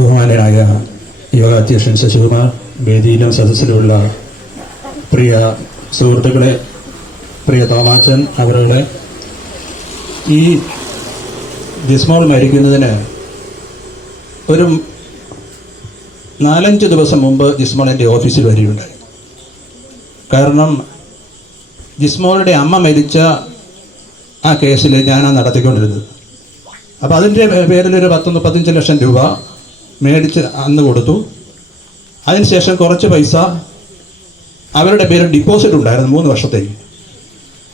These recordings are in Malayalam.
ബഹുമാനനായ യോഗാധ്യക്ഷൻ ശശികുമാർ വേദിയിലും സദസ്സിലുമുള്ള പ്രിയ സുഹൃത്തുക്കളെ പ്രിയ തോമാച്ചൻ അവരുടെ ഈ ജിസ്മോൾ മരിക്കുന്നതിന് ഒരു നാലഞ്ച് ദിവസം മുമ്പ് ജിസ്മോളിന്റെ ഓഫീസിൽ വരികയുണ്ടായി. കാരണം ജിസ്മോളുടെ അമ്മ മരിച്ച ആ കേസിൽ ഞാനാണ് നടത്തിക്കൊണ്ടിരുന്നത്. അപ്പോൾ അതിന്റെ പേരിലൊരു പത്ത് മുപ്പത്തഞ്ച് ലക്ഷം രൂപ മേടിച്ച് അന്ന് കൊടുത്തു. അതിനുശേഷം കുറച്ച് പൈസ അവരുടെ പേരിൽ ഡിപ്പോസിറ്റ് ഉണ്ടായിരുന്നു മൂന്ന് വർഷത്തേക്ക്.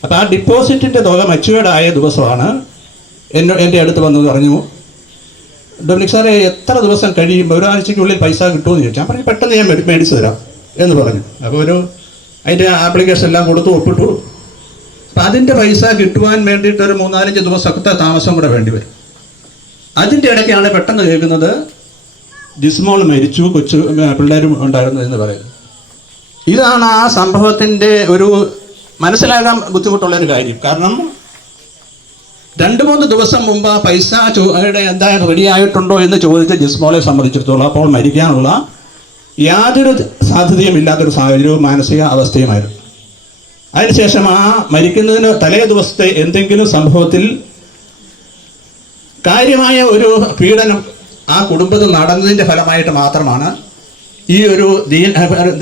അപ്പോൾ ആ ഡിപ്പോസിറ്റിന്റെ തുക മെച്ചുവേർഡ് ആയ ദിവസമാണ് എന്നെ എന്റെ അടുത്ത് വന്നത് പറഞ്ഞു. ഡൊമിനിക് സാറെ എത്ര ദിവസം കഴിയും ഒരാഴ്ചയ്ക്കുള്ളിൽ പൈസ കിട്ടുമെന്ന് ചോദിച്ചു. ഞാൻ പറഞ്ഞു പെട്ടെന്ന് ഞാൻ മേടിച്ചു തരാം എന്ന് പറഞ്ഞു. അപ്പോൾ ഒരു അതിന്റെ ആപ്ലിക്കേഷൻ എല്ലാം കൊടുത്തു ഒപ്പിട്ടു. അപ്പം അതിന്റെ പൈസ കിട്ടുവാൻ വേണ്ടിയിട്ട് ഒരു മൂന്നാലഞ്ച് ദിവസത്തെ താമസം കൂടെ വേണ്ടി വരും. അതിന്റെ ഇടയ്ക്കാണ് പെട്ടെന്ന് കേൾക്കുന്നത് ജിസ്മോൾ മരിച്ചു കൊച്ചു പിള്ളേരും ഉണ്ടായിരുന്നു എന്ന് പറയുന്നത് ഇതാണ് ആ സംഭവത്തിന്റെ ഒരു മനസ്സിലാകാൻ ബുദ്ധിമുട്ടുള്ള ഒരു കാര്യം. കാരണം രണ്ട് മൂന്ന് ദിവസം മുമ്പ് ആ പൈസ അവരുടെ എന്താ റെഡി ആയിട്ടുണ്ടോ എന്ന് ചോദിച്ച ജിസ്മോളെ സംബന്ധിച്ചിടത്തോളം അപ്പോൾ മരിക്കാനുള്ള യാതൊരു സാധ്യതയും ഇല്ലാത്തൊരു സാഹചര്യവും മാനസിക അവസ്ഥയുമായിരുന്നു. അതിനുശേഷം ആ മരിക്കുന്നതിന് തലേ ദിവസത്തെ എന്തെങ്കിലും സംഭവത്തിൽ കാര്യമായ ഒരു പീഡനം ആ കുടുംബത്തിൽ നടന്നതിന്റെ ഫലമായിട്ട് മാത്രമാണ് ഈ ഒരു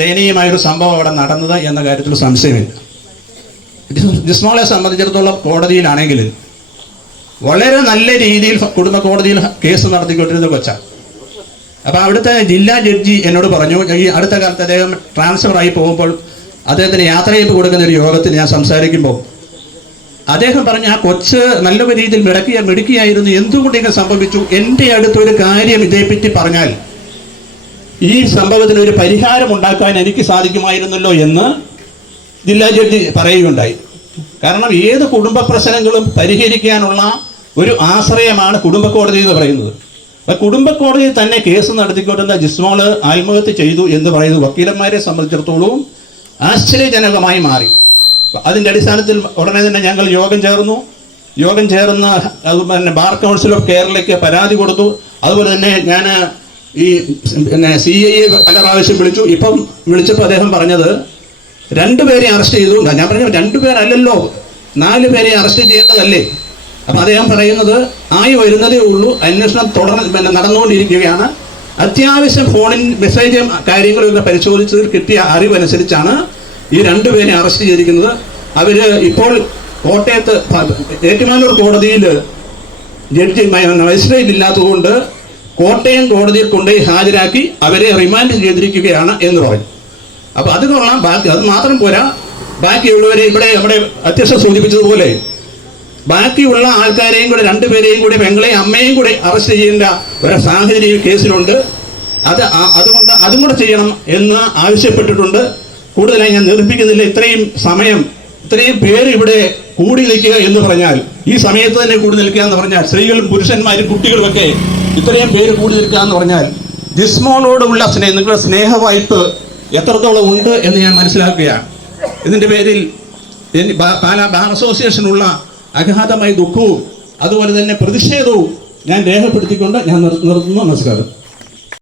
ദയനീയമായൊരു സംഭവം അവിടെ നടന്നത് എന്ന കാര്യത്തിൽ സംശയമില്ല. ജിസ്- ജിസ്മോളെ സംബന്ധിച്ചിടത്തോളം കോടതിയിലാണെങ്കിൽ വളരെ നല്ല രീതിയിൽ കുടുംബ കോടതിയിൽ കേസ് നടത്തിക്കൊണ്ടിരുന്ന കൊച്ചാണ് അപ്പോൾ അവിടുത്തെ ജില്ലാ ജഡ്ജി എന്നോട് പറഞ്ഞു ഈ അടുത്ത കാലത്ത് അദ്ദേഹം ട്രാൻസ്ഫർ ആയി പോകുമ്പോൾ അദ്ദേഹത്തിന് യാത്രയപ്പ് കൊടുക്കുന്ന ഒരു യോഗത്തിൽ ഞാൻ സംസാരിക്കുമ്പോൾ അദ്ദേഹം പറഞ്ഞ ആ കൊച്ച് നല്ല രീതിയിൽ മിടക്കിയ മിടുക്കിയായിരുന്നു. എന്തുകൊണ്ട് ഇങ്ങനെ സംഭവിച്ചു? എന്റെ അടുത്ത് ഒരു കാര്യം ഇതേപ്പറ്റി പറഞ്ഞാൽ ഈ സംഭവത്തിന് ഒരു പരിഹാരം ഉണ്ടാക്കാൻ എനിക്ക് സാധിക്കുമായിരുന്നല്ലോ എന്ന് ജില്ലാ ജഡ്ജി പറയുകയുണ്ടായി. കാരണം ഏത് കുടുംബ പ്രശ്നങ്ങളും പരിഹരിക്കാനുള്ള ഒരു ആശ്രയമാണ് കുടുംബ കോടതി എന്ന് പറയുന്നത്. അപ്പൊ കുടുംബ കോടതി തന്നെ കേസ് നടത്തിക്കൊണ്ടിരുന്ന ജിസ്മോൾ ആത്മഹത്യ ചെയ്തു എന്ന് പറയുന്നത് വക്കീലന്മാരെ സംബന്ധിച്ചിടത്തോളം ആശ്ചര്യജനകമായി മാറി. അതിന്റെ അടിസ്ഥാനത്തിൽ ഉടനെ തന്നെ ഞങ്ങൾ യോഗം ചേർന്നു. യോഗം ചേർന്ന് പിന്നെ ബാർ കൗൺസിൽ ഓഫ് കേരളയ്ക്ക് പരാതി കൊടുത്തു. അതുപോലെ തന്നെ ഞാൻ ഈ പിന്നെ സി ഐ എ പല പ്രാവശ്യം വിളിച്ചു. ഇപ്പം വിളിച്ചപ്പോൾ അദ്ദേഹം പറഞ്ഞത് രണ്ടുപേരെ അറസ്റ്റ് ചെയ്തു. ഞാൻ പറഞ്ഞു രണ്ടുപേരല്ലല്ലോ നാല് പേരെ അറസ്റ്റ് ചെയ്യേണ്ടതല്ലേ? അപ്പം അദ്ദേഹം പറയുന്നത് ആയി വരുന്നതേ ഉള്ളൂ. അന്വേഷണം തുടർന്ന് പിന്നെ നടന്നുകൊണ്ടിരിക്കുകയാണ്. അത്യാവശ്യം ഫോണിൽ മെസ്സേജ് കാര്യങ്ങളൊക്കെ പരിശോധിച്ചതിൽ കിട്ടിയ അറിവനുസരിച്ചാണ് ഈ രണ്ടുപേരെ അറസ്റ്റ് ചെയ്തിരിക്കുന്നത് അവർ ഇപ്പോൾ കോട്ടയത്ത് ഏറ്റുമാനൂർ കോടതിയിൽ ജഡ്ജി മജിസ്ട്രേറ്റ് ഇല്ലാത്തതുകൊണ്ട് കോട്ടയം കോടതിയിൽ കൊണ്ടുപോയി ഹാജരാക്കി അവരെ റിമാൻഡ് ചെയ്തിരിക്കുകയാണ് എന്ന് പറഞ്ഞു അപ്പൊ അത് കൊള്ളാം. ബാക്കി അത് മാത്രം പോരാ. ബാക്കിയുള്ളവരെ ഇവിടെ നമ്മുടെ അധ്യക്ഷൻ സൂചിപ്പിച്ചതുപോലെ ബാക്കിയുള്ള ആൾക്കാരെയും കൂടെ രണ്ടുപേരെയും കൂടി പെങ്ങളെയും അമ്മയും കൂടി അറസ്റ്റ് ചെയ്യേണ്ട ഒരു സാഹചര്യം കേസിലുണ്ട്. അത് അതുകൊണ്ട് അതും കൂടെ ചെയ്യണം എന്ന് ആവശ്യപ്പെട്ടിട്ടുണ്ട്. കൂടുതലായി ഞാൻ നിർമ്മിക്കുന്നില്ല ഇത്രയും സമയം ഇത്രയും പേര് ഇവിടെ കൂടി നിൽക്കുക എന്ന് പറഞ്ഞാൽ ഈ സമയത്ത് തന്നെ കൂടി നിൽക്കുക എന്ന് പറഞ്ഞാൽ സ്ത്രീകളും പുരുഷന്മാരും കുട്ടികളുമൊക്കെ ഇത്രയും പേര് കൂടി നിൽക്കുക എന്ന് പറഞ്ഞാൽ ജിസ്മോളോടുള്ള സ്നേഹം നിങ്ങളുടെ സ്നേഹവായ്പ് എത്രത്തോളം ഉണ്ട് എന്ന് ഞാൻ മനസ്സിലാക്കുകയാണ്. ഇതിന്റെ പേരിൽ ബാർ അസോസിയേഷനുള്ള അഗാധമായ ദുഃഖവും അതുപോലെ തന്നെ പ്രതിഷേധവും ഞാൻ രേഖപ്പെടുത്തിക്കൊണ്ട് ഞാൻ നിർ- നിർത്തുന്നു. നമസ്കാരം.